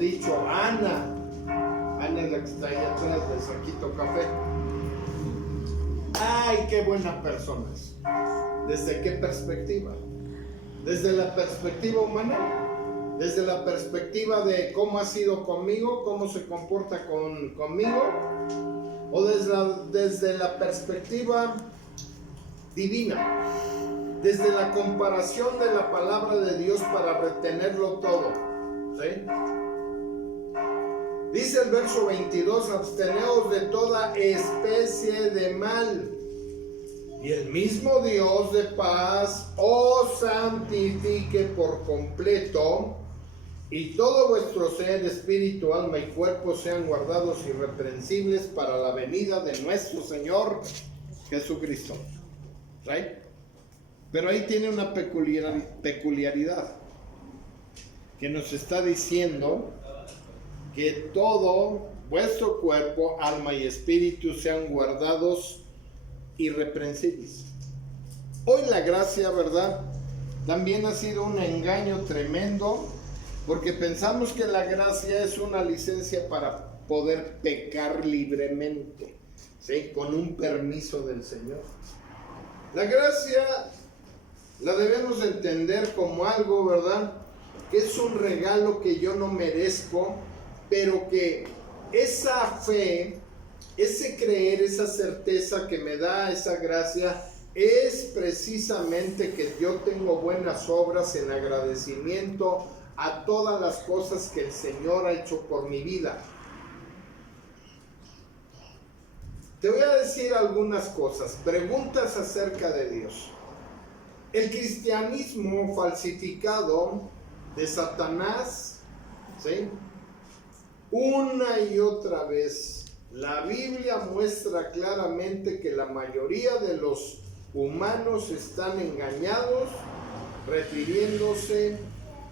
dicho, Ana es la que está ahí atrás del saquito café. ¡Ay, qué buena persona es! ¿Desde qué perspectiva? ¿Desde la perspectiva humana? ¿Desde la perspectiva de cómo ha sido conmigo, cómo se comporta conmigo? ¿O desde la perspectiva divina? Desde la comparación de la palabra de Dios para retenerlo todo. ¿Sí? Dice el verso 22, absteneos de toda especie de mal, y el mismo Dios de paz os santifique por completo, y todo vuestro ser, espíritu, alma y cuerpo sean guardados irreprensibles para la venida de nuestro Señor Jesucristo. ¿Sí? Pero ahí tiene una peculiaridad que nos está diciendo que todo vuestro cuerpo, alma y espíritu sean guardados irreprensibles. Hoy la gracia, ¿verdad? También ha sido un engaño tremendo, porque pensamos que la gracia es una licencia para poder pecar libremente, ¿sí? Con un permiso del Señor. La gracia la debemos entender como algo, ¿verdad? Que es un regalo que yo no merezco, pero que esa fe, ese creer, esa certeza que me da esa gracia, es precisamente que yo tengo buenas obras en agradecimiento a todas las cosas que el Señor ha hecho por mi vida. Te voy a decir algunas cosas, preguntas acerca de Dios. El cristianismo falsificado de Satanás, ¿sí? Una y otra vez, la Biblia muestra claramente que la mayoría de los humanos están engañados, refiriéndose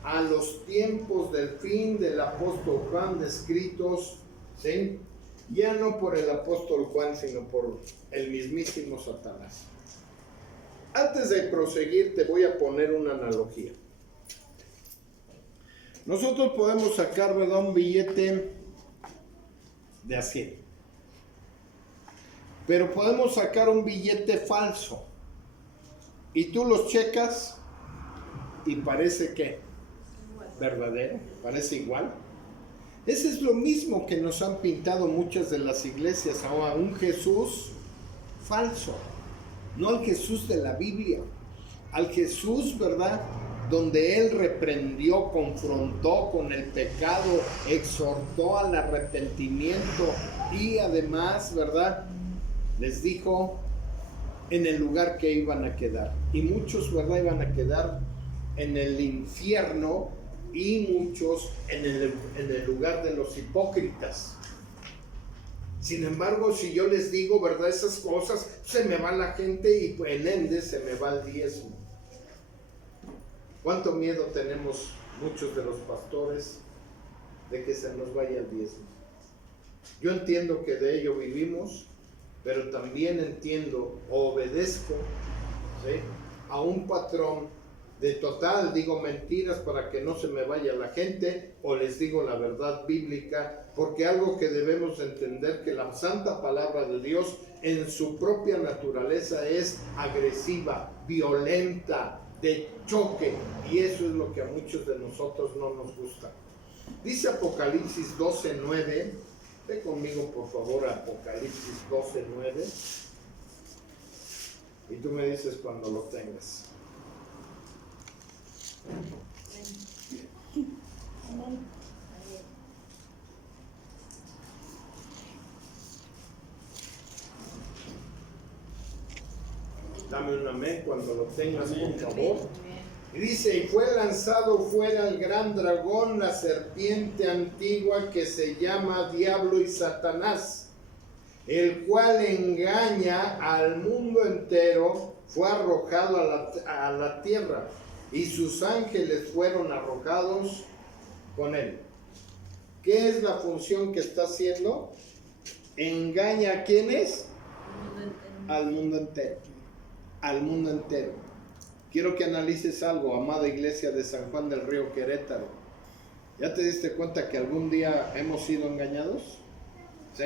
a los tiempos del fin del apóstol Juan descritos, ¿sí? Ya no por el apóstol Juan, sino por el mismísimo Satanás. Antes de proseguir, te voy a poner una analogía. Nosotros podemos sacar, ¿verdad?, un billete de a 100. Pero podemos sacar un billete falso. Y tú los checas y parece que verdadero, parece igual. Ese es lo mismo que nos han pintado muchas de las iglesias ahora, un Jesús falso. No al Jesús de la Biblia, al Jesús, ¿verdad?, donde Él reprendió, confrontó con el pecado, exhortó al arrepentimiento y además, ¿verdad?, les dijo en el lugar que iban a quedar. Y muchos, ¿verdad?, iban a quedar en el infierno y muchos en el lugar de los hipócritas. Sin embargo, si yo les digo, ¿verdad?, esas cosas, se me va la gente y en ende se me va el diezmo. ¿Cuánto miedo tenemos muchos de los pastores de que se nos vaya el diezmo? Yo entiendo que de ello vivimos, pero también entiendo, obedezco, ¿sí?, a un patrón de total, digo mentiras para que no se me vaya la gente, o les digo la verdad bíblica, porque algo que debemos entender, que la santa palabra de Dios en su propia naturaleza es agresiva, violenta, de choque, y eso es lo que a muchos de nosotros no nos gusta. Dice Apocalipsis 12:9, ve conmigo por favor a Apocalipsis 12:9, y tú me dices cuando lo tengas. Dame un amén cuando lo tengas, por favor. Y dice, y fue lanzado fuera el gran dragón, la serpiente antigua que se llama Diablo y Satanás, el cual engaña al mundo entero, fue arrojado a la tierra, y sus ángeles fueron arrojados con él. ¿Qué es la función que está haciendo? ¿Engaña a quiénes? Al mundo entero. Al mundo entero. Quiero que analices algo, amada iglesia de San Juan del Río Querétaro. ¿Ya te diste cuenta que algún día hemos sido engañados? ¿Sí?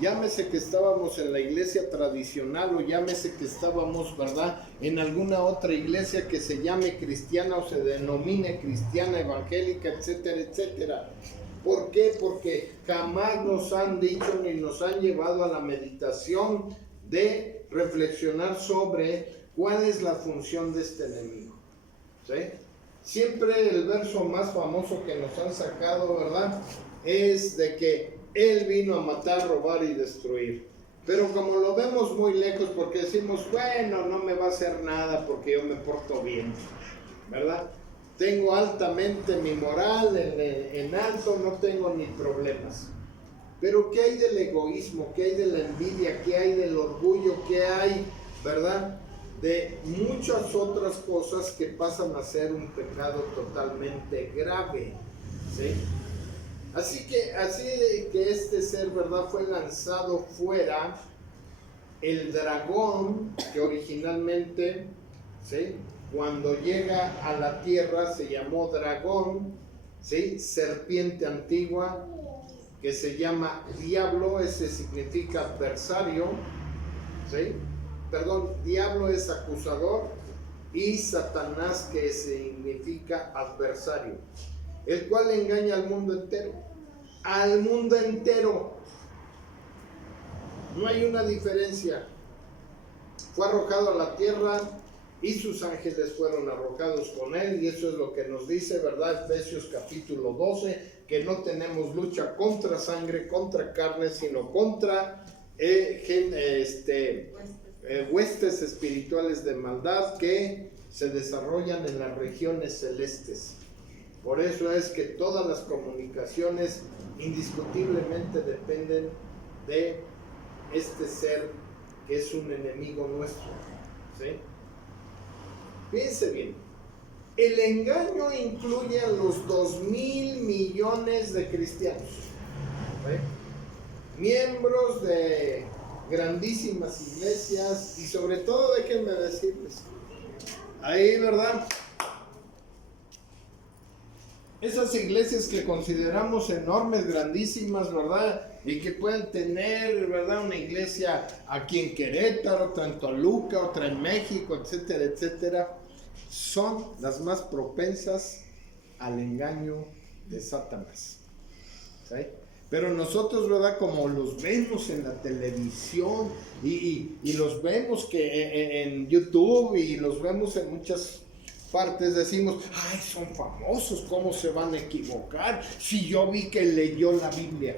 Llámese que estábamos en la iglesia tradicional o llámese que estábamos, ¿verdad?, en alguna otra iglesia que se llame cristiana o se denomine cristiana, evangélica, etcétera, etcétera. ¿Por qué? Porque jamás nos han dicho ni nos han llevado a la meditación de reflexionar sobre cuál es la función de este enemigo. ¿Sí? Siempre el verso más famoso que nos han sacado, ¿verdad?, es de que Él vino a matar, robar y destruir. Pero como lo vemos muy lejos porque decimos, bueno, no me va a hacer nada porque yo me porto bien, ¿verdad? Tengo altamente mi moral en alto, no tengo ni problemas. Pero ¿qué hay del egoísmo? ¿Qué hay de la envidia? ¿Qué hay del orgullo? ¿Qué hay, verdad?, de muchas otras cosas que pasan a ser un pecado totalmente grave, ¿sí? Así que este ser, ¿verdad?, fue lanzado fuera. El dragón, que originalmente, ¿sí?, cuando llega a la tierra se llamó dragón, ¿sí?, serpiente antigua, que se llama diablo, ese significa adversario, ¿sí? Perdón, diablo es acusador, y Satanás, que significa adversario, el cual engaña al mundo entero. Al mundo entero. No hay una diferencia. Fue arrojado a la tierra y sus ángeles fueron arrojados con él, y eso es lo que nos dice, ¿verdad?, Efesios capítulo 12, que no tenemos lucha contra sangre, contra carne, sino contra huestes espirituales de maldad que se desarrollan en las regiones celestes. Por eso es que todas las comunicaciones indiscutiblemente dependen de este ser que es un enemigo nuestro, ¿sí? Fíjense bien, el engaño incluye a los 2,000 millones de cristianos, ¿sí?, miembros de grandísimas iglesias, y sobre todo, déjenme decirles, ahí, ¿verdad?, esas iglesias que consideramos enormes, grandísimas, ¿verdad?, y que pueden tener, ¿verdad?, una iglesia aquí en Querétaro, otra en Toluca, otra en México, etcétera, etcétera, son las más propensas al engaño de Satanás, ¿sí? Pero nosotros, ¿verdad?, como los vemos en la televisión y los vemos que en YouTube y los vemos en muchas partes, decimos, ay, son famosos, ¿cómo se van a equivocar? Si yo vi que leyó la Biblia.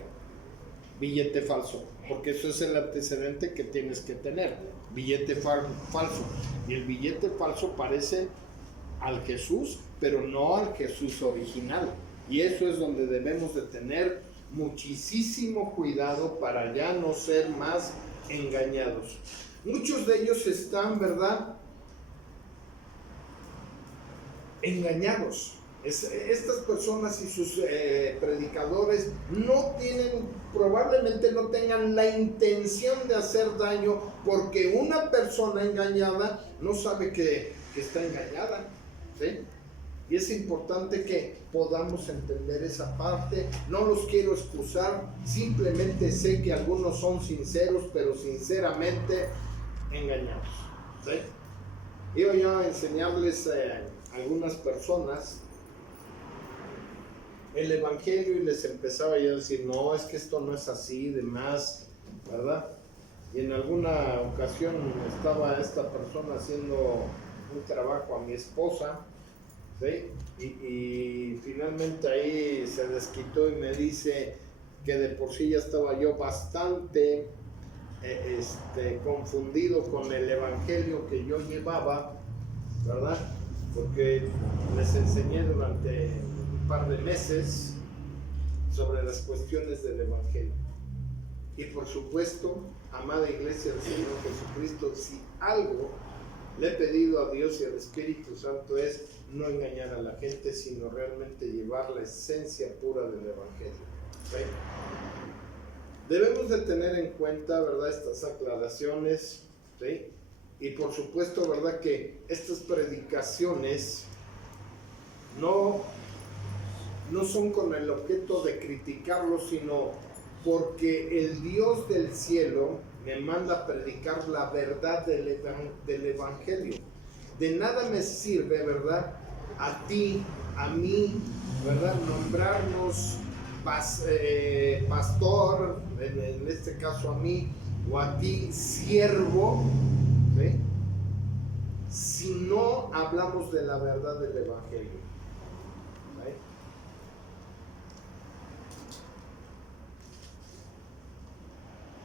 Billete falso, porque eso es el antecedente que tienes que tener, billete falso. Y el billete falso parece al Jesús, pero no al Jesús original. Y eso es donde debemos de tener muchísimo cuidado para ya no ser más engañados. Muchos de ellos están, ¿verdad?, engañados. Estas personas y sus predicadores probablemente no tengan la intención de hacer daño, porque una persona engañada no sabe que está engañada, ¿sí? Y es importante que podamos entender esa parte. No los quiero excusar, simplemente sé que algunos son sinceros, pero sinceramente engañados, ¿sí? Iba yo a enseñarles a algunas personas el evangelio y les empezaba yo a decir, no, es que esto no es así, demás, ¿verdad? Y en alguna ocasión estaba esta persona haciendo un trabajo a mi esposa, ¿sí? Y finalmente ahí se desquitó y me dice que de por sí ya estaba yo bastante confundido con el evangelio que yo llevaba, ¿verdad? Porque les enseñé durante un par de meses sobre las cuestiones del evangelio. Y por supuesto, amada iglesia del Señor Jesucristo, si algo le he pedido a Dios y al Espíritu Santo es no engañar a la gente, sino realmente llevar la esencia pura del evangelio, ¿sí? Debemos de tener en cuenta, ¿verdad?, estas aclaraciones, ¿sí? Y por supuesto, ¿verdad?, que estas predicaciones no no son con el objeto de criticarlo, sino porque el Dios del cielo me manda a predicar la verdad del Evangelio. De nada me sirve, ¿verdad?, a ti, a mí, ¿verdad?, nombrarnos pastor, en este caso a mí, o a ti, siervo, ¿sí?, si no hablamos de la verdad del Evangelio. ¿Sí?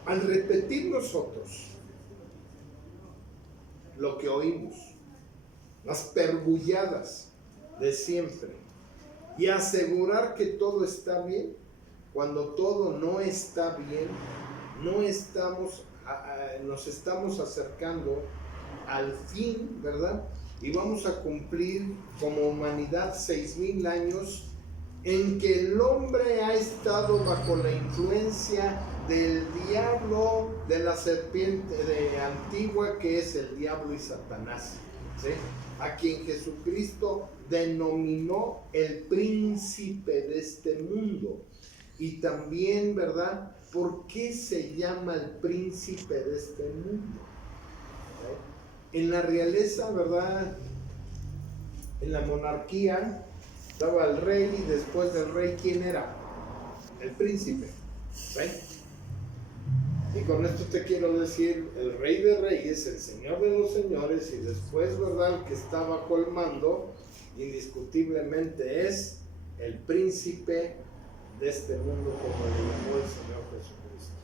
Al repetir nosotros lo que oímos, las perbulladas de siempre, y asegurar que todo está bien, cuando todo no está bien, nos estamos acercando al fin, ¿verdad? Y vamos a cumplir como humanidad 6,000 años en que el hombre ha estado bajo la influencia del diablo, de la serpiente de antigua, que es el diablo y Satanás, ¿sí?, a quien Jesucristo denominó el príncipe de este mundo. Y también, ¿verdad?, ¿por qué se llama el príncipe de este mundo? ¿Sí? En la realeza, ¿verdad?, en la monarquía, estaba el rey, y después del rey, ¿quién era? El príncipe. ¿Sí? Y con esto te quiero decir, el rey de reyes, el señor de los señores, y después, ¿verdad?, el que está bajo el mando, indiscutiblemente es el príncipe de este mundo, como le llamó el Señor Jesucristo.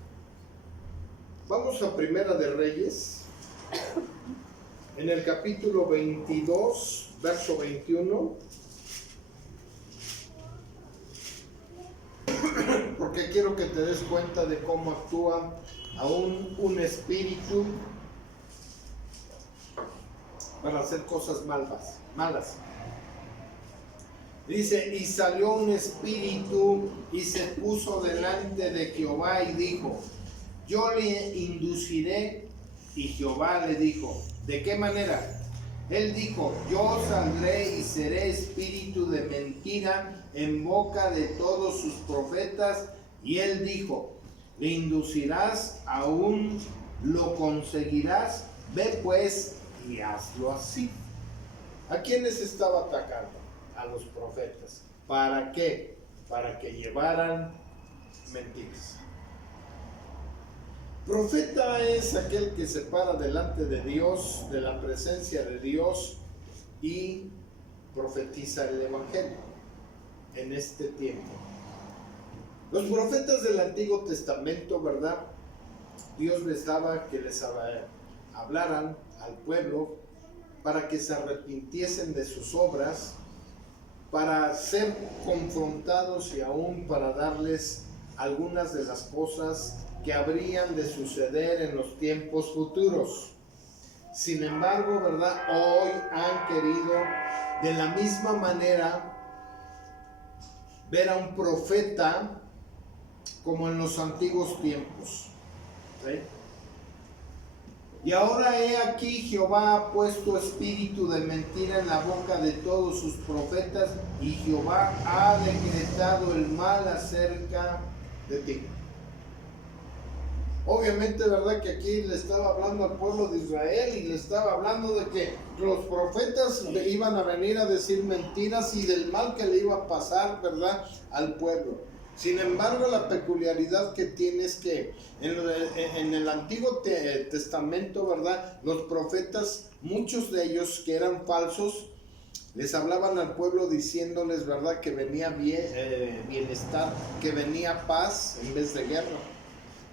Vamos a Primera de Reyes, en el capítulo 22, verso 21. Porque quiero que te des cuenta de cómo actúa aún un espíritu para hacer cosas malas. Dice, y salió un espíritu y se puso delante de Jehová y dijo, yo le induciré. Y Jehová le dijo, ¿de qué manera? Él dijo, yo saldré y seré espíritu de mentira en boca de todos sus profetas. Y él dijo, le inducirás, aún lo conseguirás, ve pues y hazlo así. ¿A quiénes estaba atacando? A los profetas. ¿Para qué? Para que llevaran mentiras. Profeta es aquel que se para delante de Dios, de la presencia de Dios, y profetiza el Evangelio en este tiempo. Los profetas del Antiguo Testamento, ¿verdad?, Dios les daba que les hablaran al pueblo para que se arrepintiesen de sus obras, para ser confrontados y aún para darles algunas de las cosas que habrían de suceder en los tiempos futuros. Sin embargo, ¿verdad?, hoy han querido de la misma manera ver a un profeta como en los antiguos tiempos. ¿Sí? Y ahora he aquí, Jehová ha puesto espíritu de mentira en la boca de todos sus profetas, y Jehová ha decretado el mal acerca de ti. Obviamente, ¿verdad?, que aquí le estaba hablando al pueblo de Israel y le estaba hablando de que los profetas iban a venir a decir mentiras y del mal que le iba a pasar, ¿verdad?, al pueblo. Sin embargo, la peculiaridad que tiene es que en el Antiguo Testamento, ¿verdad?, los profetas, muchos de ellos que eran falsos, les hablaban al pueblo diciéndoles, ¿verdad?, que venía bienestar, que venía paz en vez de guerra.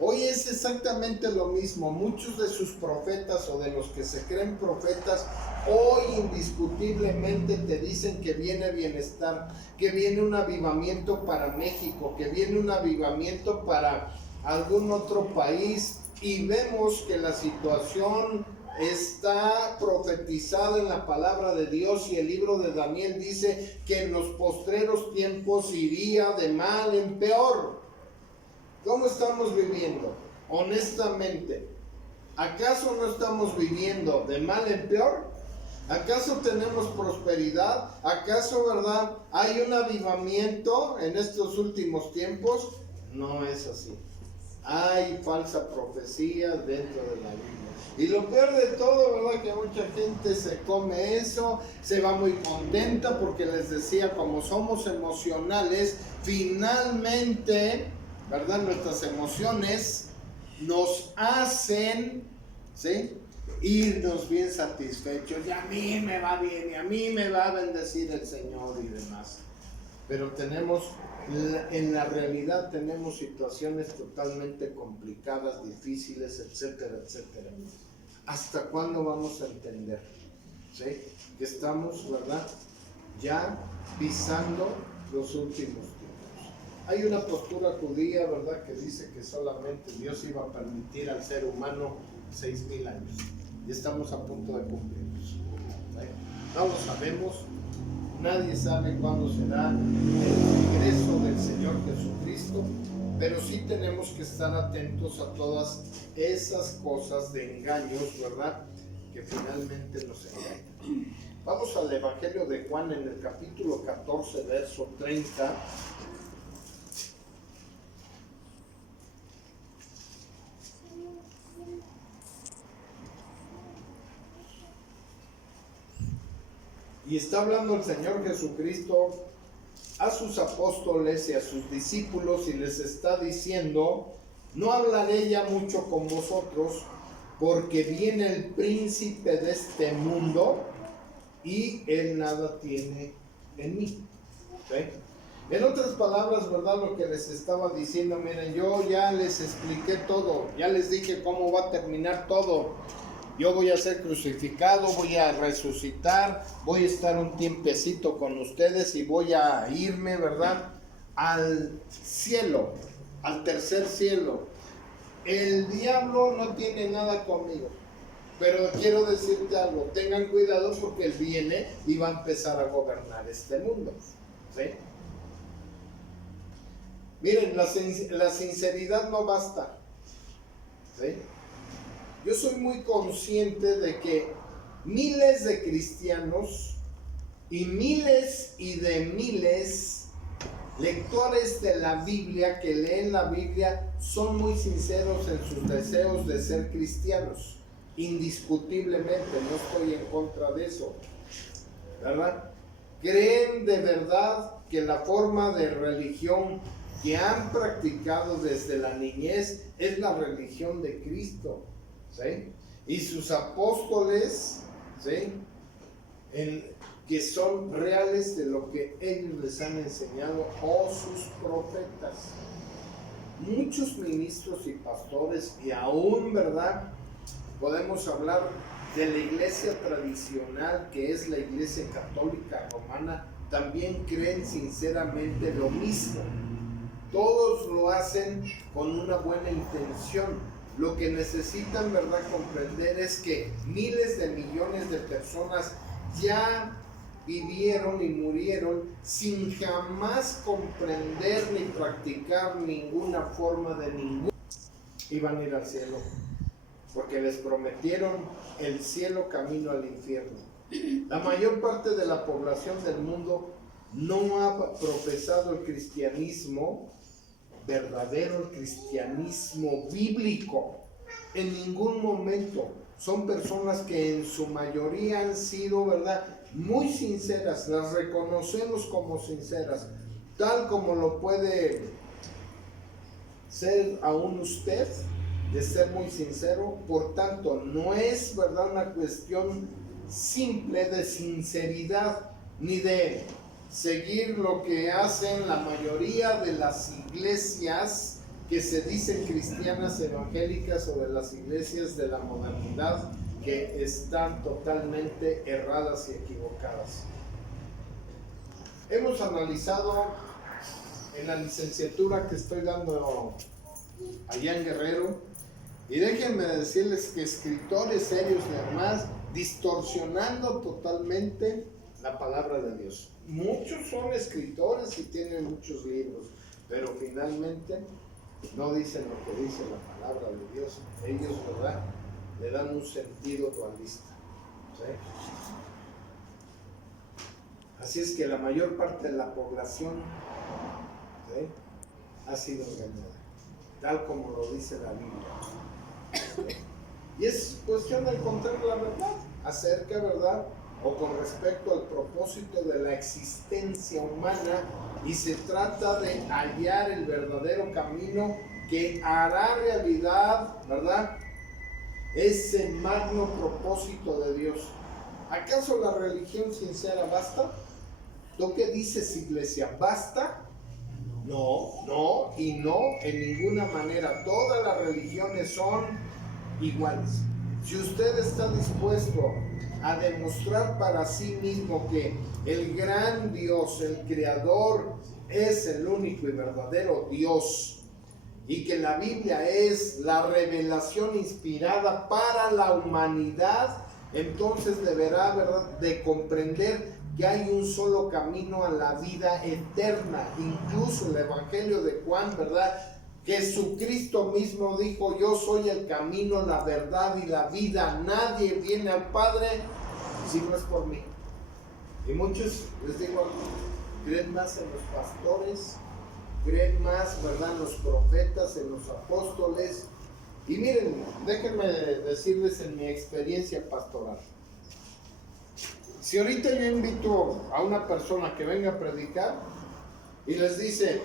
Hoy es exactamente lo mismo. Muchos de sus profetas o de los que se creen profetas, hoy indiscutiblemente te dicen que viene bienestar, que viene un avivamiento para México, que viene un avivamiento para algún otro país, y vemos que la situación está profetizada en la palabra de Dios, y el libro de Daniel dice que en los postreros tiempos iría de mal en peor. ¿Cómo estamos viviendo? Honestamente, ¿acaso no estamos viviendo de mal en peor? ¿Acaso tenemos prosperidad? ¿Acaso, verdad, hay un avivamiento en estos últimos tiempos? No es así. Hay falsa profecía dentro de la Biblia. Y lo peor de todo, ¿verdad? Que mucha gente se come eso, se va muy contenta porque les decía, como somos emocionales, finalmente, ¿verdad? Nuestras emociones nos hacen, ¿sí?, irnos bien satisfechos. Y a mí me va bien, y a mí me va a bendecir el Señor y demás. Pero en la realidad tenemos situaciones totalmente complicadas, difíciles, etcétera, etcétera. ¿Hasta cuándo vamos a entender? ¿Sí? Que estamos, ¿verdad?, ya pisando los últimos tiempos. Hay una postura judía, ¿verdad?, que dice que solamente Dios iba a permitir al ser humano 6,000 años. Y estamos a punto de cumplirlos. ¿Sí? No lo sabemos. Nadie sabe cuándo será el regreso del Señor Jesucristo, pero sí tenemos que estar atentos a todas esas cosas de engaños, ¿verdad?, que finalmente nos engañan. Vamos al Evangelio de Juan en el capítulo 14, verso 30. Y está hablando el Señor Jesucristo a sus apóstoles y a sus discípulos y les está diciendo: no hablaré ya mucho con vosotros, porque viene el príncipe de este mundo y él nada tiene en mí. ¿Sí? En otras palabras, ¿verdad?, lo que les estaba diciendo, miren, yo ya les expliqué todo, ya les dije cómo va a terminar todo. Yo voy a ser crucificado, voy a resucitar, voy a estar un tiempecito con ustedes y voy a irme, ¿verdad?, al cielo, al tercer cielo. El diablo no tiene nada conmigo, pero quiero decirte algo, tengan cuidado porque él viene y va a empezar a gobernar este mundo. ¿Sí? Miren, la sinceridad no basta. ¿Sí? Yo soy muy consciente de que miles de cristianos y de miles lectores de la Biblia que leen la Biblia son muy sinceros en sus deseos de ser cristianos. Indiscutiblemente, no estoy en contra de eso, ¿verdad? Creen de verdad que la forma de religión que han practicado desde la niñez es la religión de Cristo. ¿Sí? Y sus apóstoles, ¿sí?, que son reales de lo que ellos les han enseñado, o sus profetas. Muchos ministros y pastores, y aún, ¿verdad?, podemos hablar de la iglesia tradicional, que es la iglesia católica romana, también creen sinceramente lo mismo. Todos lo hacen con una buena intención. Lo que necesitan, ¿verdad?, comprender es que miles de millones de personas ya vivieron y murieron sin jamás comprender ni practicar ninguna forma de ningún. Iban a ir al cielo, porque les prometieron el cielo camino al infierno. La mayor parte de la población del mundo no ha profesado el cristianismo verdadero, el cristianismo bíblico, en ningún momento. Son personas que en su mayoría han sido, ¿verdad?, muy sinceras, las reconocemos como sinceras, tal como lo puede ser aún usted, de ser muy sincero. Por tanto, no es, ¿verdad?, una cuestión simple de sinceridad, ni de seguir lo que hacen la mayoría de las iglesias que se dicen cristianas evangélicas, o de las iglesias de la modernidad, que están totalmente erradas y equivocadas. Hemos analizado en la licenciatura que estoy dando allá en Guerrero, y déjenme decirles que escritores serios y demás, distorsionando totalmente la palabra de Dios. Muchos son escritores y tienen muchos libros, pero finalmente no dicen lo que dice la palabra de Dios. Ellos, ¿verdad?, le dan un sentido dualista. ¿Sí? Así es que la mayor parte de la población, ¿sí?, ha sido engañada, tal como lo dice la Biblia. Y es cuestión de encontrar la verdad acerca, ¿verdad?, o con respecto al propósito de la existencia humana, y se trata de hallar el verdadero camino que hará realidad, ¿verdad?, ese magno propósito de Dios. ¿Acaso la religión sincera basta? ¿Tú qué dices, iglesia? ¿Basta? No, no y no, en ninguna manera. Todas las religiones son iguales. Si usted está dispuesto a demostrar para sí mismo que el gran Dios, el Creador, es el único y verdadero Dios, y que la Biblia es la revelación inspirada para la humanidad, entonces deberá, ¿verdad?, de comprender que hay un solo camino a la vida eterna. Incluso el Evangelio de Juan, ¿verdad?, Jesucristo mismo dijo: yo soy el camino, la verdad y la vida. Nadie viene al Padre si no es por mí. Y muchos, les digo, creen más en los pastores, creen más, ¿verdad?, en los profetas, en los apóstoles. Y miren, déjenme decirles en mi experiencia pastoral. Si ahorita yo invito a una persona que venga a predicar y les dice: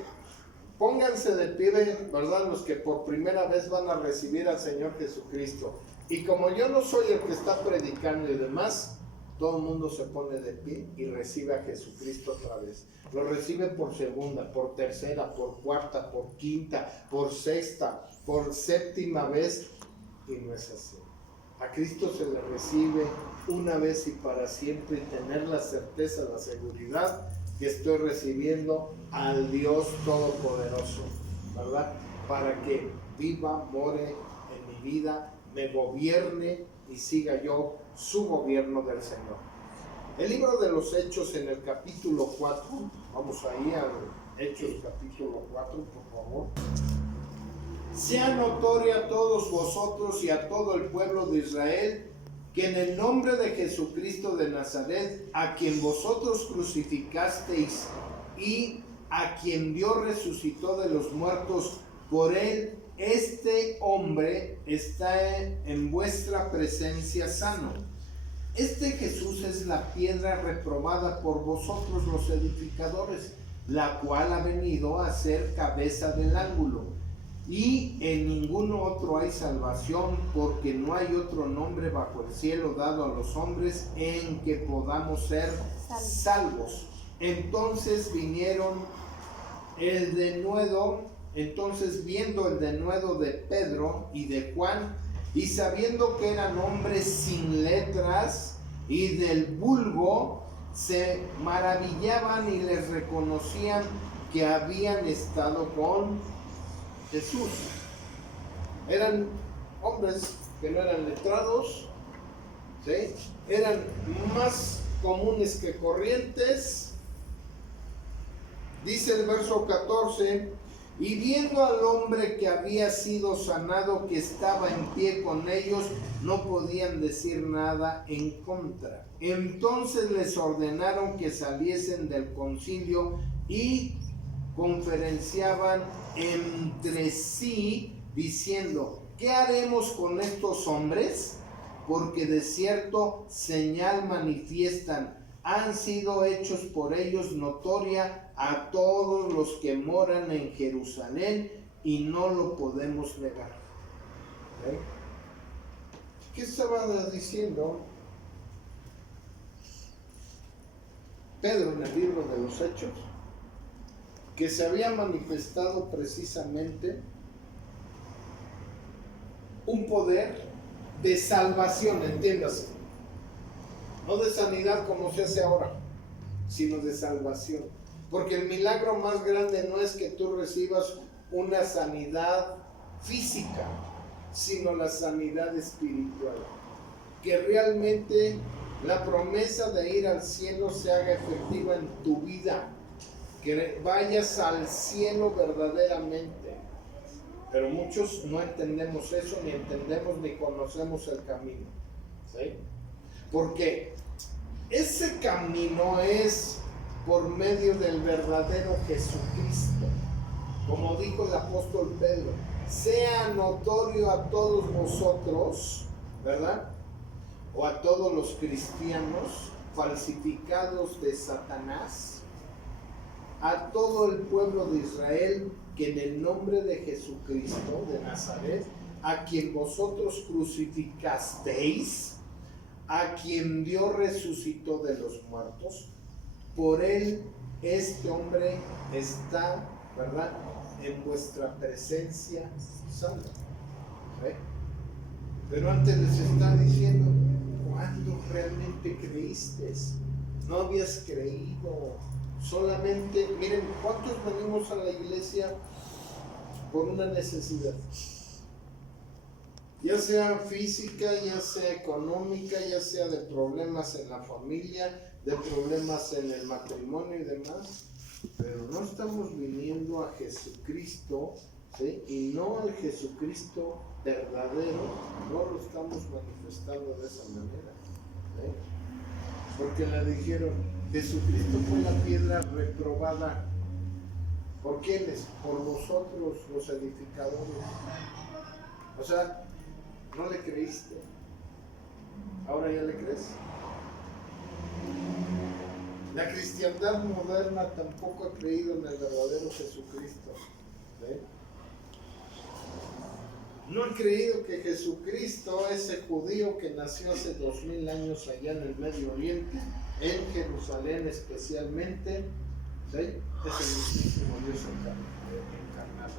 pónganse de pie, ¿verdad?, los que por primera vez van a recibir al Señor Jesucristo. Y como yo no soy el que está predicando y demás, todo el mundo se pone de pie y recibe a Jesucristo otra vez. Lo recibe por segunda, por tercera, por cuarta, por quinta, por sexta, por séptima vez. Y no es así. A Cristo se le recibe una vez y para siempre, y tener la certeza, la seguridad que estoy recibiendo al Dios Todopoderoso, ¿verdad? Para que viva, more en mi vida, me gobierne y siga yo su gobierno del Señor. El libro de los Hechos, en el capítulo 4, vamos ahí al Hechos capítulo 4, por favor. Sea notorio a todos vosotros y a todo el pueblo de Israel que en el nombre de Jesucristo de Nazaret, a quien vosotros crucificasteis y a quien Dios resucitó de los muertos, por él este hombre está en vuestra presencia sano. Este Jesús es la piedra reprobada por vosotros los edificadores, la cual ha venido a ser cabeza del ángulo. Y en ninguno otro hay salvación, porque no hay otro nombre bajo el cielo dado a los hombres en que podamos ser salvos. Entonces viendo el denuedo de Pedro y de Juan, y sabiendo que eran hombres sin letras y del vulgo, se maravillaban y les reconocían que habían estado con Jesús. Eran hombres que no eran letrados, ¿sí?, eran más comunes que corrientes. Dice el verso 14: y viendo al hombre que había sido sanado, que estaba en pie con ellos, no podían decir nada en contra. Entonces les ordenaron que saliesen del concilio y conferenciaban entre sí, diciendo: ¿qué haremos con estos hombres? Porque de cierto señal manifiestan, han sido hechos por ellos notoria a todos los que moran en Jerusalén, y no lo podemos negar. ¿Eh? ¿Qué estaba diciendo Pedro en el libro de los Hechos? Que se había manifestado precisamente un poder de salvación, entiéndase, no de sanidad como se hace ahora, sino de salvación. Porque el milagro más grande no es que tú recibas una sanidad física, sino la sanidad espiritual. Que realmente la promesa de ir al cielo se haga efectiva en tu vida, que vayas al cielo verdaderamente. Pero muchos no entendemos eso, ni entendemos ni conocemos el camino, ¿sí? Porque ese camino es por medio del verdadero Jesucristo. Como dijo el apóstol Pedro, sea notorio a todos vosotros, ¿verdad? O a todos los cristianos falsificados de Satanás, a todo el pueblo de Israel, que en el nombre de Jesucristo de Nazaret, a quien vosotros crucificasteis, a quien Dios resucitó de los muertos, por él este hombre está, ¿verdad?, en vuestra presencia salvo. ¿Sí? Pero antes les está diciendo, ¿cuándo realmente creíste? No habías creído. Solamente, miren, ¿cuántos venimos a la iglesia por una necesidad? Ya sea física, ya sea económica, ya sea de problemas en la familia, de problemas en el matrimonio y demás. Pero no estamos viniendo a Jesucristo, ¿sí? Y no al Jesucristo verdadero, no lo estamos manifestando de esa manera, ¿sí? Porque le dijeron, Jesucristo fue la piedra reprobada. ¿Por quiénes? Por vosotros, los edificadores. O sea, no le creíste. ¿Ahora ya le crees? La cristiandad moderna tampoco ha creído en el verdadero Jesucristo. ¿Sí? No han creído que Jesucristo, ese judío que nació hace 2000 años allá en el Medio Oriente, en Jerusalén especialmente, ¿sí?, es el mismísimo Dios encarnado.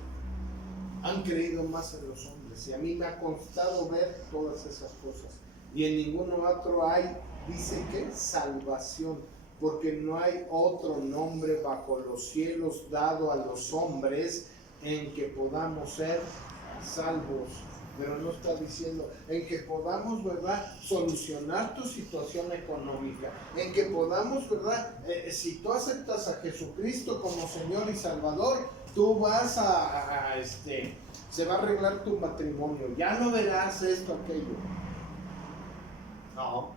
Han creído más en los hombres, y a mí me ha costado ver todas esas cosas. Y en ninguno otro hay, dice que, salvación, porque no hay otro nombre bajo los cielos dado a los hombres en que podamos ser salvos. Pero no está diciendo en que podamos, ¿verdad?, solucionar tu situación económica, en que podamos, ¿verdad?, si tú aceptas a Jesucristo como Señor y Salvador, tú vas se va a arreglar tu matrimonio, ya no verás esto, aquello. No.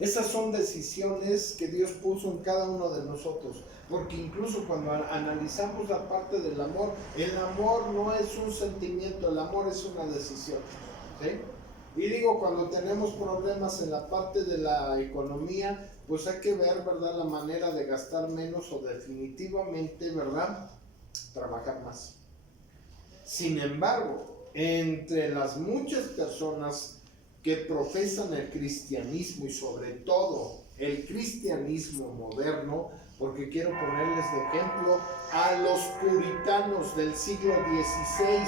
Esas son decisiones que Dios puso en cada uno de nosotros. Porque incluso cuando analizamos la parte del amor, el amor no es un sentimiento, el amor es una decisión. ¿Sí? Y digo, cuando tenemos problemas en la parte de la economía, pues hay que ver, ¿verdad?, la manera de gastar menos o definitivamente, ¿verdad?, trabajar más. Sin embargo, entre las muchas personas que profesan el cristianismo y sobre todo el cristianismo moderno, porque quiero ponerles de ejemplo a los puritanos del siglo XVI,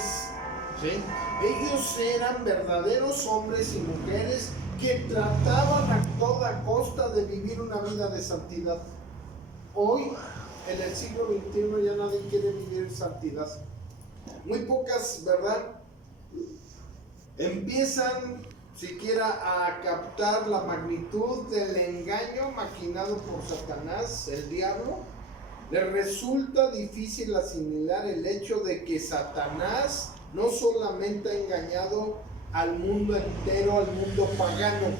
¿sí? Ellos eran verdaderos hombres y mujeres que trataban a toda costa de vivir una vida de santidad. Hoy, en el siglo XXI, ya nadie quiere vivir en santidad. Muy pocas, ¿verdad?, empiezan siquiera a captar la magnitud del engaño maquinado por Satanás, el diablo. Les resulta difícil asimilar el hecho de que Satanás no solamente ha engañado al mundo entero, al mundo pagano,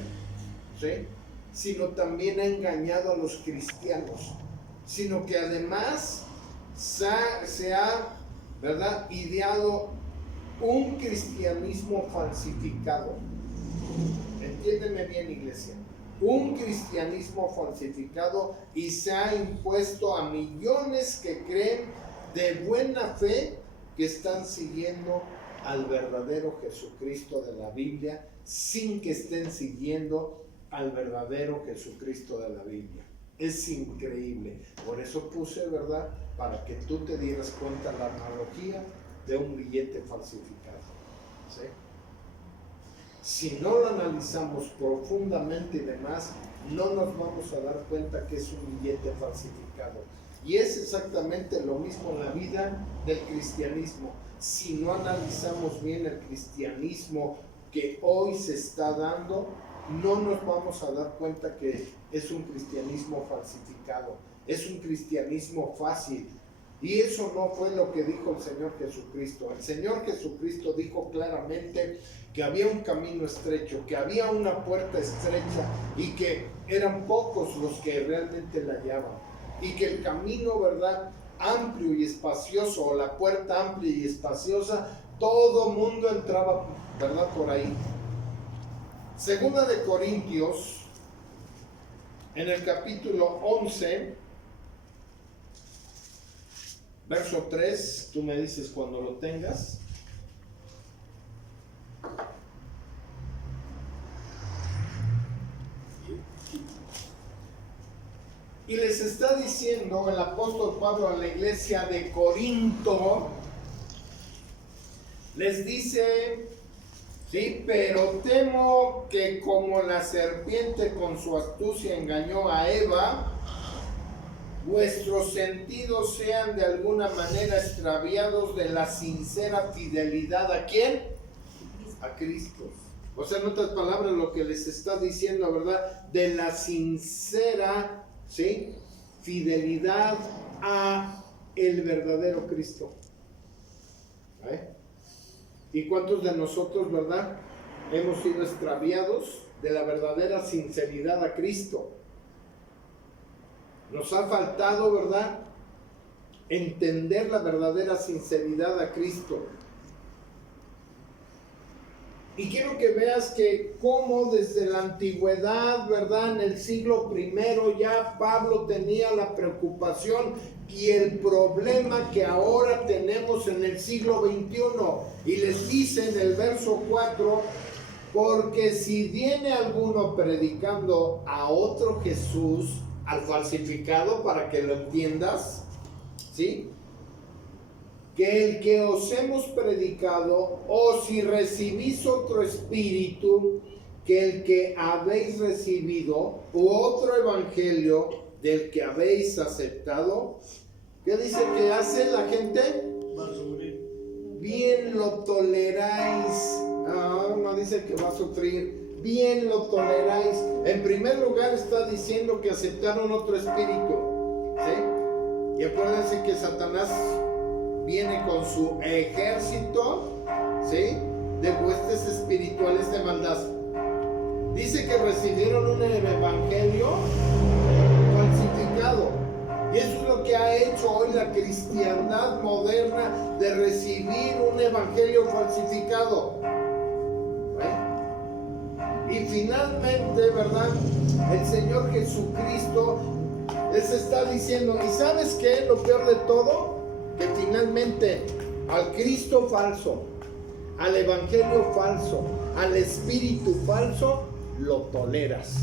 ¿sí?, sino también ha engañado a los cristianos, sino que además se ha, ¿verdad?, ideado un cristianismo falsificado. Entiéndeme bien, iglesia. Un cristianismo falsificado, y se ha impuesto a millones que creen de buena fe que están siguiendo al verdadero Jesucristo de la Biblia, sin que estén siguiendo al verdadero Jesucristo de la Biblia. Es increíble. Por eso puse, ¿verdad?, para que tú te dieras cuenta la analogía de un billete falsificado. ¿Sí? Si no lo analizamos profundamente y demás, no nos vamos a dar cuenta que es un billete falsificado. Y es exactamente lo mismo en la vida del cristianismo. Si no analizamos bien el cristianismo que hoy se está dando, no nos vamos a dar cuenta que es un cristianismo falsificado. Es un cristianismo fácil. Y eso no fue lo que dijo el Señor Jesucristo. El Señor Jesucristo dijo claramente que había un camino estrecho, que había una puerta estrecha y que eran pocos los que realmente la hallaban. Y que el camino, ¿verdad?, amplio y espacioso, o la puerta amplia y espaciosa, todo mundo entraba, ¿verdad?, por ahí. Segunda de Corintios, en el capítulo 11, verso 3, tú me dices cuando lo tengas. Y les está diciendo el apóstol Pablo a la iglesia de Corinto, les dice, sí, pero temo que como la serpiente con su astucia engañó a Eva, vuestros sentidos sean de alguna manera extraviados de la sincera fidelidad. ¿A quién? A Cristo. O sea, en otras palabras, lo que les está diciendo, ¿verdad?, de la sincera, ¿sí?, fidelidad a el verdadero Cristo. ¿Y cuántos de nosotros, verdad, hemos sido extraviados de la verdadera sinceridad a Cristo? Nos ha faltado, ¿verdad?, entender la verdadera sinceridad a Cristo. Y quiero que veas que cómo desde la antigüedad, ¿verdad?, en el siglo I ya Pablo tenía la preocupación y el problema que ahora tenemos en el siglo XXI. Y les dice en el verso 4, porque si viene alguno predicando a otro Jesús, al falsificado, para que lo entiendas, ¿sí?, que el que os hemos predicado, o si recibís otro espíritu que el que habéis recibido, u otro evangelio del que habéis aceptado, ¿qué dice que hace la gente? Bien lo toleráis. No dice que va a sufrir. Bien lo toleráis. En primer lugar está diciendo que aceptaron otro espíritu, ¿sí? Y acuérdense que Satanás viene con su ejército, ¿sí?, de huestes espirituales de maldad. Dice que recibieron un evangelio falsificado. Y eso es lo que ha hecho hoy la cristiandad moderna, de recibir un evangelio falsificado. Y finalmente, ¿verdad?, el Señor Jesucristo les está diciendo, ¿y sabes qué? Lo peor de todo, que finalmente al Cristo falso, al evangelio falso, al espíritu falso, lo toleras.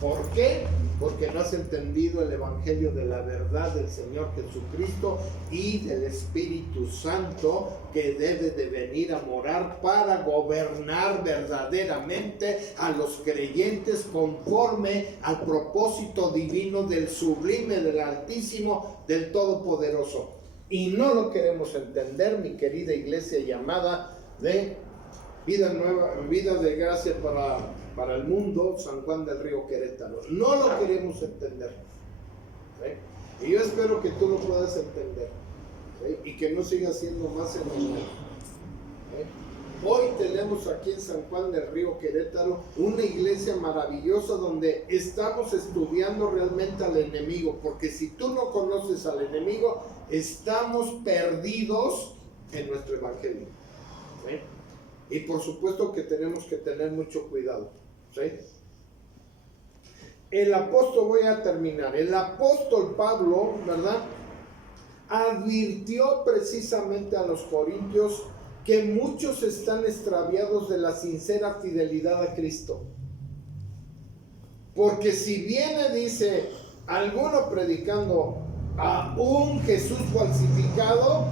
¿Por qué? Porque no has entendido el evangelio de la verdad del Señor Jesucristo y del Espíritu Santo, que debe de venir a morar para gobernar verdaderamente a los creyentes conforme al propósito divino del sublime, del Altísimo, del Todopoderoso. Y no lo queremos entender, mi querida iglesia llamada de Vida Nueva, Vida de Gracia para el Mundo, San Juan del Río, Querétaro. No lo queremos entender. ¿Sí? Y yo espero que tú lo puedas entender. ¿Sí? Y que no siga siendo más enemigo. Hoy tenemos aquí en San Juan del Río, Querétaro, una iglesia maravillosa donde estamos estudiando realmente al enemigo, porque si tú no conoces al enemigo, estamos perdidos en nuestro evangelio. ¿Sí? Y por supuesto que tenemos que tener mucho cuidado. ¿Sí? El apóstol, voy a terminar, el apóstol Pablo, ¿verdad?, advirtió precisamente a los corintios que muchos están extraviados de la sincera fidelidad a Cristo. Porque si viene, dice, alguno predicando a un Jesús falsificado,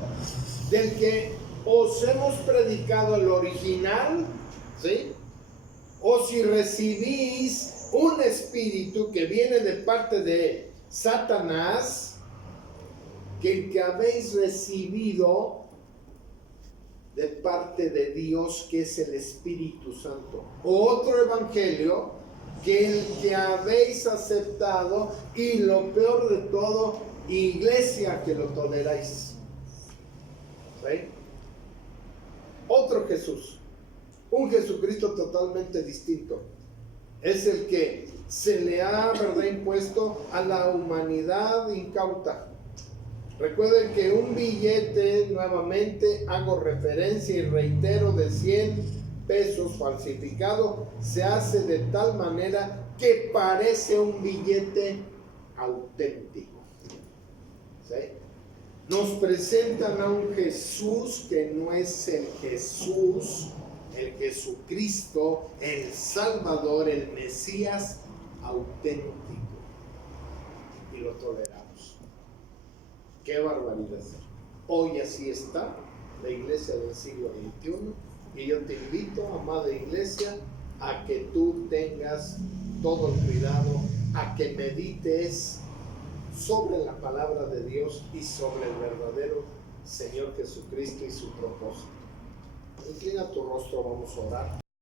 del que os hemos predicado el original, ¿sí?, o si recibís un espíritu que viene de parte de Satanás, que el que habéis recibido de parte de Dios, que es el Espíritu Santo, o otro evangelio que el que habéis aceptado, y lo peor de todo, iglesia que lo toleráis. ¿Sí? Otro Jesús, un Jesucristo totalmente distinto, es el que se le ha, ¿verdad?, impuesto a la humanidad incauta. Recuerden que un billete, nuevamente hago referencia y reitero, de 100 pesos falsificado, se hace de tal manera que parece un billete auténtico. ¿Sí? Nos presentan a un Jesús que no es el Jesús, el Jesucristo, el Salvador, el Mesías auténtico. Y lo toleramos. ¡Qué barbaridad! Hoy así está la iglesia del siglo XXI. Y yo te invito, amada iglesia, a que tú tengas todo el cuidado, a que medites sobre la palabra de Dios y sobre el verdadero Señor Jesucristo y su propósito. Inclina tu rostro, vamos a orar.